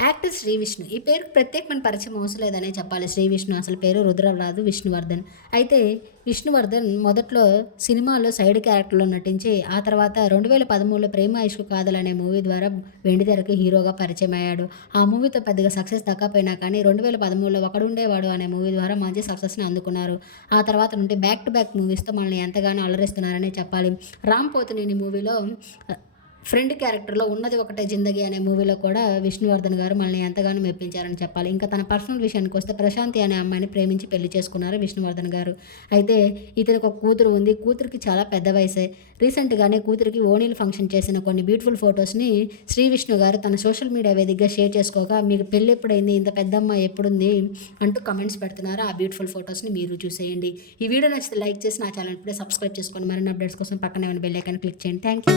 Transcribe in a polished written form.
Actor Shri Vishnu. ఈ పేరుకి ప్రత్యేకమైన పరిచయం అవసరం లేదనే చెప్పాలి. శ్రీ విష్ణు అసలు పేరు రుద్రరాజు విష్ణువర్ధన్. అయితే విష్ణువర్ధన్ మొదట్లో సినిమాలో సైడ్ క్యారెక్టర్‌లో నటించి, ఆ తర్వాత 2013లో 'ప్రేమ ఇష్క్ కాదల్' అనే మూవీ ద్వారా వెండితెరకు హీరోగా పరిచయమయ్యాడు. ఆ మూవీతో పెద్దగా సక్సెస్ దక్కకపోయినా కానీ 2013లో 'ఒకడుండేవాడు' అనే మూవీ ద్వారా మంచి సక్సెస్‌ని అందుకున్నారు. ఆ తర్వాత నుండి బ్యాక్ టు బ్యాక్ మూవీస్‌తో మనల్ని ఎంతగానో అలరిస్తున్నారనే చెప్పాలి. 'రామ్ పోతినేని' మూవీలో ఫ్రెండ్ క్యారెక్టర్‌లో 'ఉన్నది ఒకటే జిందగీ' అనే మూవీలో కూడా విష్ణువర్ధన్ గారు మనల్ని ఎంతగానో మెప్పించారని చెప్పాలి. ఇంకా తన పర్సనల్ విషయానికొస్తే ప్రశాంతి అనే అమ్మాయిని ప్రేమించి పెళ్లి చేసుకున్నారు విష్ణువర్ధన్ గారు. అయితే ఇతనికి ఒక కూతురు ఉంది. కూతురికి చాలా పెద్ద వయసే. రీసెంట్‌గానే కూతురికి ఓణీల ఫంక్షన్ చేసిన కొన్ని బ్యూటిఫుల్ ఫోటోస్‌ని శ్రీ విష్ణు గారు తన సోషల్ మీడియా వేదికగా షేర్ చేసుకోగా, "మీకు పెళ్లెప్పుడైంది? ఇంత పెద్దమ్మాయి ఎప్పుడుంది?" అంటూ కామెంట్స్ పెడుతున్నారు. ఆ బ్యూటిఫుల్ ఫోటోస్‌ని మీరు చూసేయండి. ఈ వీడియో నచ్చితే లైక్ చేసి నా ఛానెల్ ఇప్పుడే సబ్స్క్రైబ్ చేసుకోండి. మరిన్ని అప్డేట్స్ కోసం పక్కనే ఉన్న బెల్ ఐకాన్ క్లిక్ చేయండి. Thank you.